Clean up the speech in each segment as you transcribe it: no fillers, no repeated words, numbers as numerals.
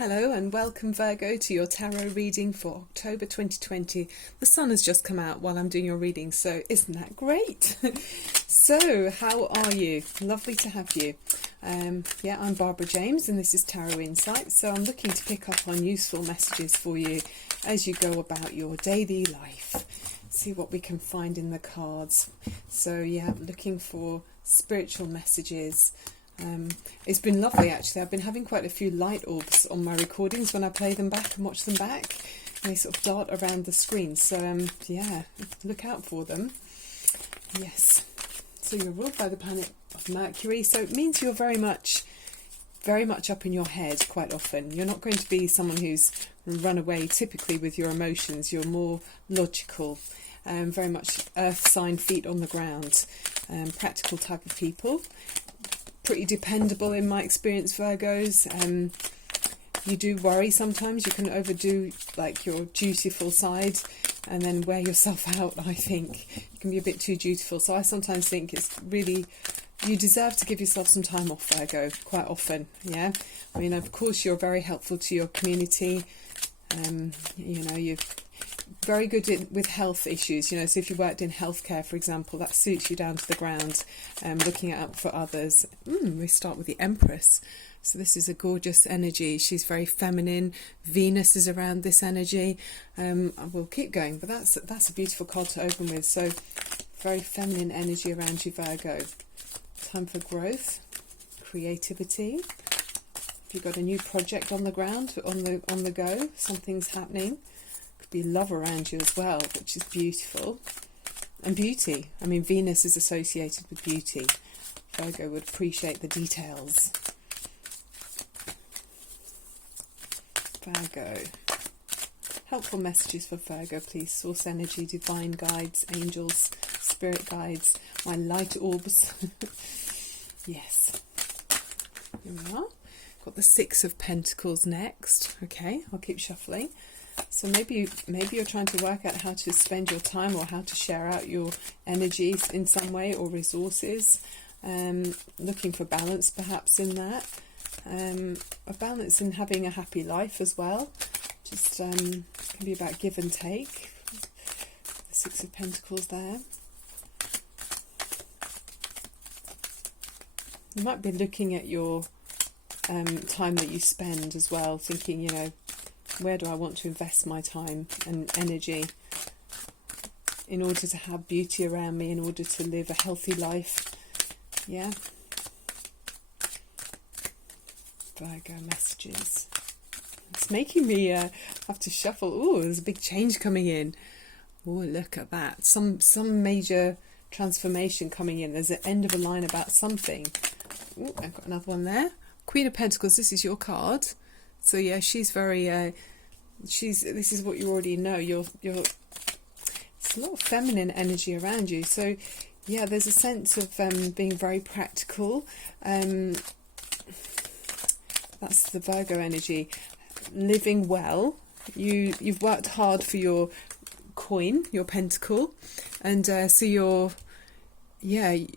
Hello and welcome Virgo to your tarot reading for October 2020. The sun has just come out while I'm doing your reading, so isn't that great? So, how are you? Lovely to have you. I'm Barbara James and this is Tarot Insight. So I'm looking to pick up on useful messages for you as you go about your daily life. See what we can find in the cards. So looking for spiritual messages. It's been lovely actually. I've been having quite a few light orbs on my recordings when I play them back and watch them back. And they sort of dart around the screen. So look out for them. Yes. So you're ruled by the planet of Mercury. So it means you're very much up in your head quite often. You're not going to be someone who's run away typically with your emotions. You're more logical. Very much earth sign, feet on the ground. Practical type of people. Pretty dependable in my experience, Virgos. You do worry sometimes. You can overdo like your dutiful side and then wear yourself out, I think. You can be a bit too dutiful. So I sometimes think it's really, you deserve to give yourself some time off, Virgo, quite often. Yeah. I mean, of course, you're very helpful to your community. You're very good with health issues, so if you worked in healthcare, for example, that suits you down to the ground, looking out for others. We start with the Empress. So this is a gorgeous energy. She's very feminine. Venus is around this energy. We'll keep going, but that's a beautiful card to open with. So very feminine energy around you, Virgo. Time for growth, creativity. If you've got a new project on the ground, on the go, something's happening. Be love around you as well, which is beautiful. And beauty, I mean, Venus is associated with beauty. Virgo would appreciate the details. Virgo, helpful messages for Virgo, please. Source energy, divine guides, angels, spirit guides, my light orbs. Yes, here we are. Got the Six of Pentacles next. Okay, I'll keep shuffling. So maybe you're trying to work out how to spend your time or how to share out your energies in some way or resources. Looking for balance perhaps in that. A balance in having a happy life as well. Just can be about give and take. The Six of Pentacles there. You might be looking at your time that you spend as well, thinking, where do I want to invest my time and energy in order to have beauty around me, in order to live a healthy life? Yeah. Virgo messages. It's making me have to shuffle. Oh, there's a big change coming in. Oh, look at that. Some major transformation coming in. There's an end of a line about something. Oh, I've got another one there. Queen of Pentacles, this is your card. So yeah, she's very this is what you already know. It's a lot of feminine energy around you. So yeah, there's a sense of being very practical. That's the Virgo energy. Living well. You've worked hard for your coin, your pentacle, and so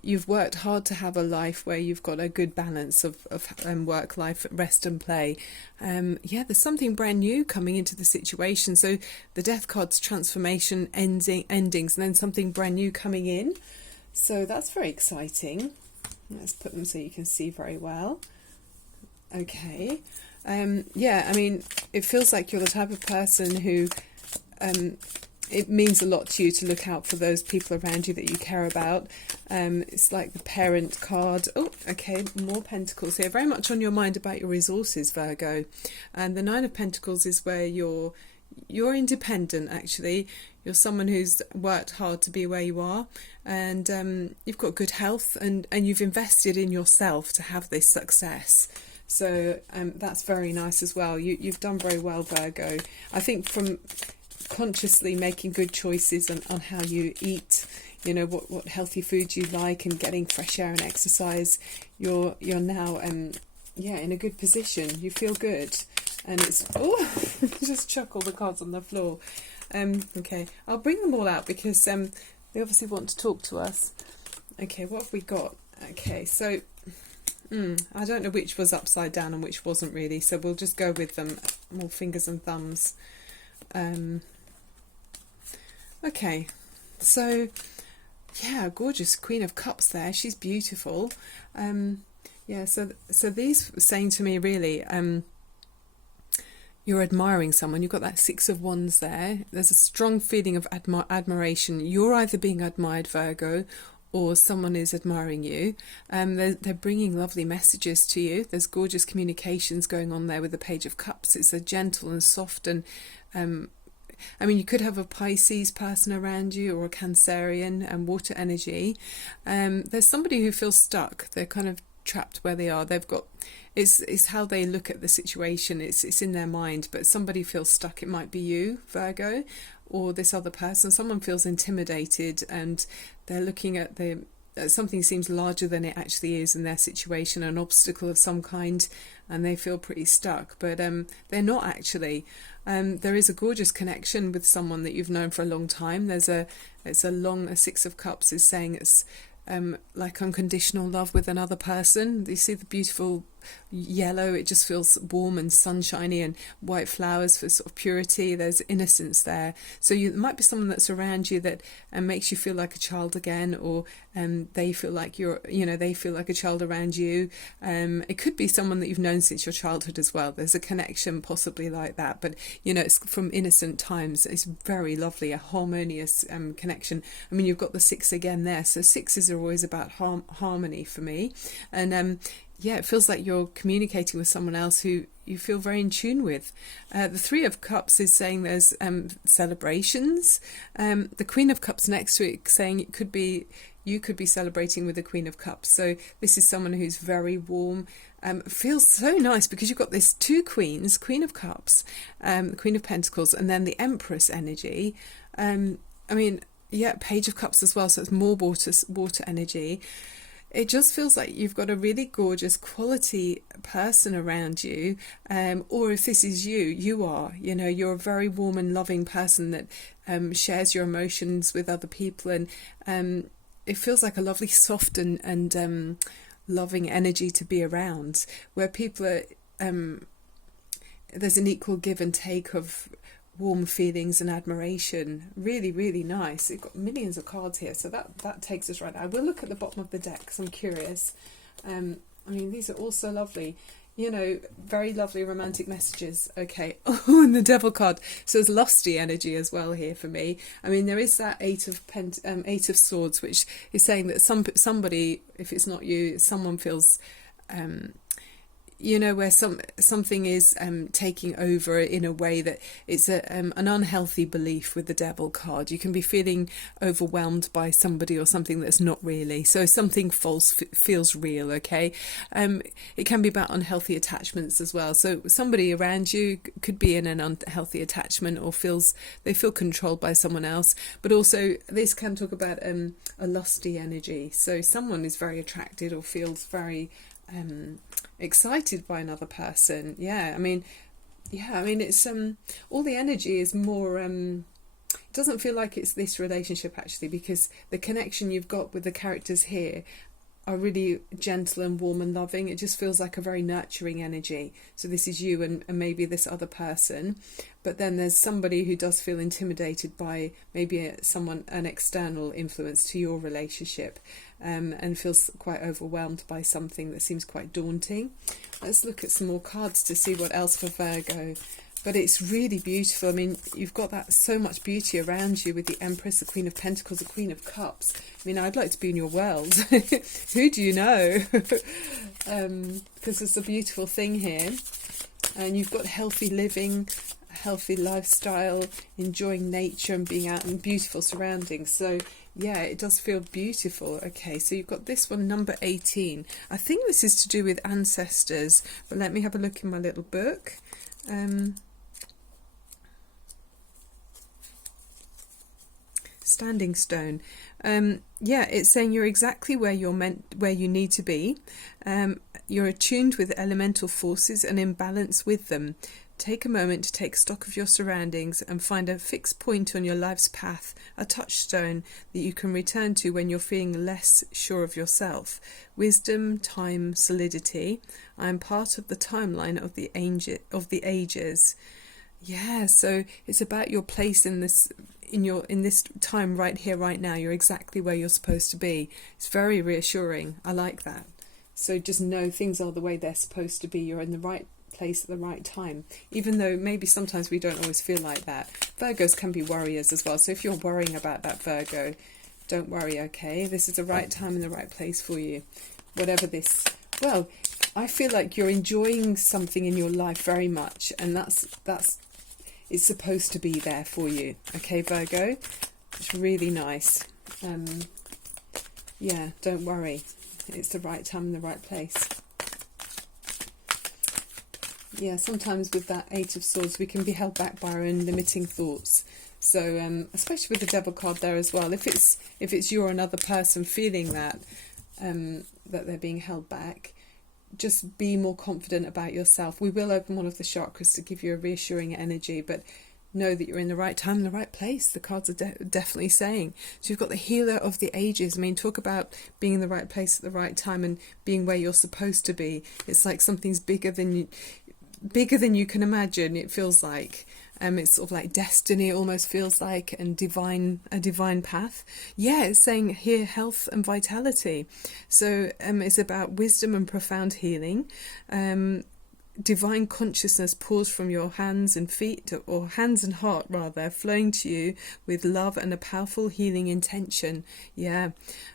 you've worked hard to have a life where you've got a good balance of work life, rest and play. There's something brand new coming into the situation. So the Death card's transformation, endings, and then something brand new coming in. So that's very exciting. Let's put them so you can see very well. Okay. I mean, it feels like you're the type of person who it means a lot to you to look out for those people around you that you care about. It's like the parent card. Oh, okay, more Pentacles here. Very much on your mind about your resources, Virgo. And the Nine of Pentacles is where you're independent, actually. You're someone who's worked hard to be where you are. And you've got good health and you've invested in yourself to have this success. So that's very nice as well. You've done very well, Virgo. I think from consciously making good choices on how you eat, what healthy foods you like, and getting fresh air and exercise, you're now in a good position. You feel good, and it's just chuck all the cards on the floor. Okay, I'll bring them all out because they obviously want to talk to us. Okay, what have we got? Okay, so I don't know which was upside down and which wasn't really, so we'll just go with them, more fingers and thumbs. Okay, so yeah, gorgeous Queen of Cups there. She's beautiful. Yeah, so these saying to me really, you're admiring someone. You've got that Six of Wands there. There's a strong feeling of admiration. You're either being admired, Virgo, or someone is admiring you. They're bringing lovely messages to you. There's gorgeous communications going on there with the Page of Cups. It's a gentle and soft and I mean, you could have a Pisces person around you or a Cancerian and water energy. There's somebody who feels stuck. They're kind of trapped where they are. They've got it's how they look at the situation. It's in their mind, but somebody feels stuck. It might be you, Virgo, or this other person. Someone feels intimidated and they're looking at something seems larger than it actually is in their situation, an obstacle of some kind, and they feel pretty stuck, but they're not actually. There is a gorgeous connection with someone that you've known for a long time. A Six of Cups is saying it's like unconditional love with another person. You see the beautiful yellow, it just feels warm and sunshiny, and white flowers for sort of purity. There's innocence there. So it might be someone that's around you that makes you feel like a child again, or they feel like they feel like a child around you. It could be someone that you've known since your childhood as well. There's a connection possibly like that, but it's from innocent times. It's very lovely, a harmonious connection. I mean, you've got the six again there, so sixes are always about harmony for me, and yeah, it feels like you're communicating with someone else who you feel very in tune with. The Three of Cups is saying there's celebrations. The Queen of Cups next to it saying you could be celebrating with the Queen of Cups. So this is someone who's very warm. Feels so nice because you've got this two queens, Queen of Cups, the Queen of Pentacles, and then the Empress energy. I mean, yeah, Page of Cups as well, so it's more water energy. It just feels like you've got a really gorgeous quality person around you, or if this is you're a very warm and loving person that shares your emotions with other people, and it feels like a lovely soft and loving energy to be around, where people are there's an equal give and take of warm feelings and admiration. Really, really nice. You've got millions of cards here, so that takes us right now. We'll look at the bottom of the deck because I'm curious. I mean, these are all so lovely. Very lovely romantic messages. Okay. Oh, and the Devil card. So there's lusty energy as well here for me. I mean, there is that Eight of Swords, which is saying that somebody, if it's not you, someone feels where something is taking over in a way that it's an unhealthy belief with the Devil card. You can be feeling overwhelmed by somebody or something that's not really. So something false feels real, okay? It can be about unhealthy attachments as well. So somebody around you could be in an unhealthy attachment or they feel controlled by someone else. But also this can talk about a lusty energy. So someone is very attracted or feels very excited by another person. I mean it's all the energy is more it doesn't feel like it's this relationship actually, because the connection you've got with the characters here are really gentle and warm and loving. It just feels like a very nurturing energy. So this is you and maybe this other person, but then there's somebody who does feel intimidated by maybe an external influence to your relationship, and feels quite overwhelmed by something that seems quite daunting. Let's look at some more cards to see what else for Virgo. But it's really beautiful. I mean, you've got so much beauty around you with the Empress, the Queen of Pentacles, the Queen of Cups. I mean, I'd like to be in your world. Who do you know? Because it's a beautiful thing here. And you've got healthy living, healthy lifestyle, enjoying nature and being out in beautiful surroundings. So, yeah, it does feel beautiful. Okay, so you've got this one, number 18. I think this is to do with ancestors. But let me have a look in my little book. Standing stone. It's saying you're exactly where you need to be. You're attuned with elemental forces and in balance with them. Take a moment to take stock of your surroundings and find a fixed point on your life's path, a touchstone that you can return to when you're feeling less sure of yourself. Wisdom, time, solidity. I am part of the timeline of the ages. Yeah, so it's about your place in this time right here, right now. You're exactly where you're supposed to be. It's very reassuring. I like that. So just know things are the way they're supposed to be. You're in the right place at the right time, even though maybe sometimes we don't always feel like that. Virgos can be worriers as well, so if you're worrying about that, Virgo, don't worry, okay? This is the right time and the right place for you. Whatever this, well, I feel like you're enjoying something in your life very much, and that's it's supposed to be there for you, okay, Virgo? It's really nice. Yeah, don't worry. It's the right time and the right place. Yeah, sometimes with that Eight of Swords, we can be held back by our own limiting thoughts. So, especially with the Devil card there as well. If it's you or another person feeling that that they're being held back, just be more confident about yourself. We will open one of the chakras to give you a reassuring energy, but know that you're in the right time and the right place. The cards are definitely saying. So you've got the healer of the ages. I mean, talk about being in the right place at the right time and being where you're supposed to be. It's like something's bigger than you can imagine. It feels like it's sort of like destiny. It almost feels like, and a divine path. Yeah, it's saying here health and vitality. So it's about wisdom and profound healing. Divine consciousness pours from your hands and feet, or hands and heart rather, flowing to you with love and a powerful healing intention. Yeah.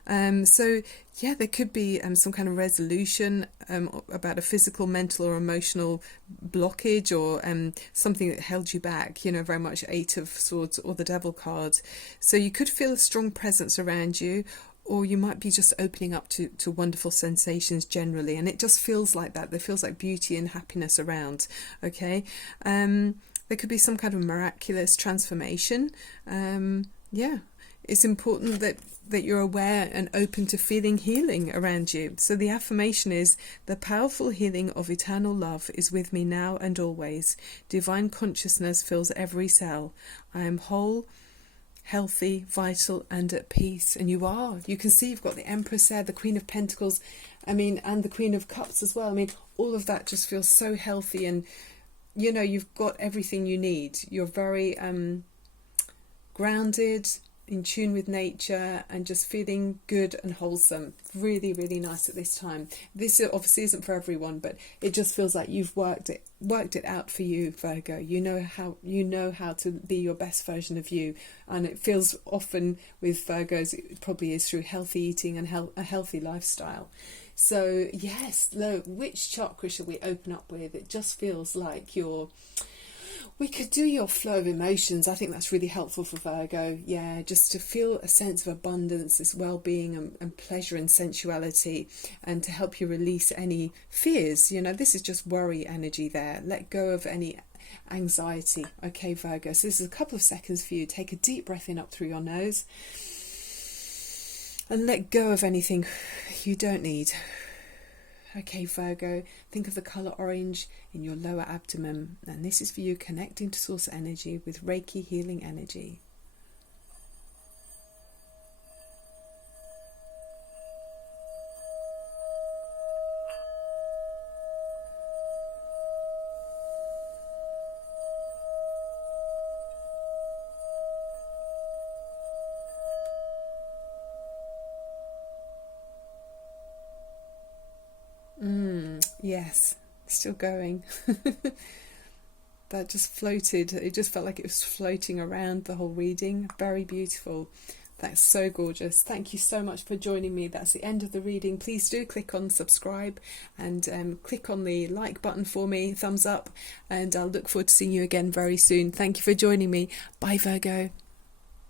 So yeah, there could be some kind of resolution about a physical, mental or emotional blockage, or something that held you back, you know, very much Eight of Swords or the Devil card. So you could feel a strong presence around you, or you might be just opening up to wonderful sensations generally, and it just feels like that. There feels like beauty and happiness around, okay? There could be some kind of miraculous transformation. Yeah, it's important that you're aware and open to feeling healing around you. So the affirmation is, the powerful healing of eternal love is with me now and always. Divine consciousness fills every cell. I am whole, healthy, vital and at peace. And you are. You can see you've got the Empress there, the Queen of Pentacles, I mean, and the Queen of Cups as well. I mean, all of that just feels so healthy, and you know, you've got everything you need. You're very grounded, in tune with nature, and just feeling good and wholesome. Really, really nice at this time. This obviously isn't for everyone, but it just feels like you've worked it out for you, Virgo. You know how to be your best version of you, and it feels often with Virgos it probably is through healthy eating and a healthy lifestyle. So yes, which chakra should we open up with? It just feels like we could do your flow of emotions. I think that's really helpful for Virgo. Yeah, just to feel a sense of abundance, this well-being and pleasure and sensuality, and to help you release any fears. You know, this is just worry energy there. Let go of any anxiety. Okay, Virgo, so this is a couple of seconds for you. Take a deep breath in up through your nose and let go of anything you don't need. Okay, Virgo, think of the colour orange in your lower abdomen, and this is for you connecting to source energy with Reiki healing energy. Yes, still going. That just floated. It just felt like it was floating around the whole reading. Very beautiful. That's so gorgeous. Thank you so much for joining me. That's the end of the reading. Please do click on subscribe and click on the like button for me, thumbs up, and I'll look forward to seeing you again very soon. Thank you for joining me. Bye, Virgo.